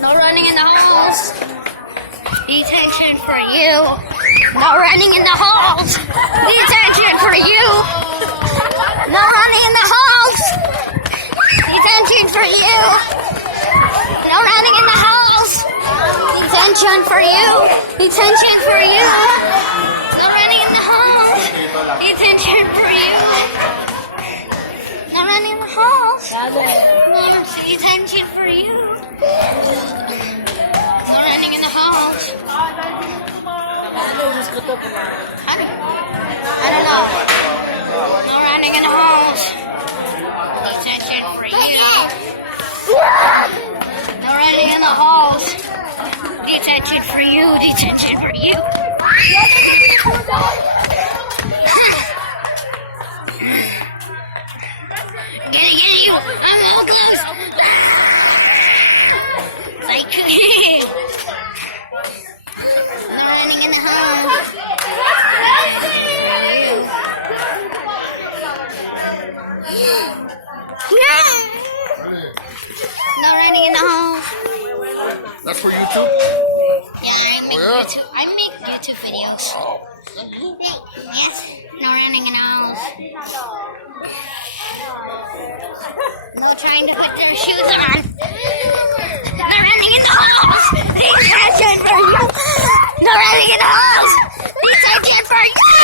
No running in the halls. Detention for you. No running in the halls. Detention for you. No running in the halls. Detention for you. No running in the halls. Detention for you. Detention for you. No running in the halls. Detention for you. No running in the halls. Detention for you. No running in the halls. I don't know. No running in the halls. Detention for you. No running in the halls. Detention for you. Detention for you. Get you. I'm all close. Like, no running in the halls. No running in the halls. That's for YouTube? Yeah, I make YouTube videos. Yes, no running in the halls. No trying to put their shoes on. No running in the halls. Detention for you. No running in the halls. Detention for you.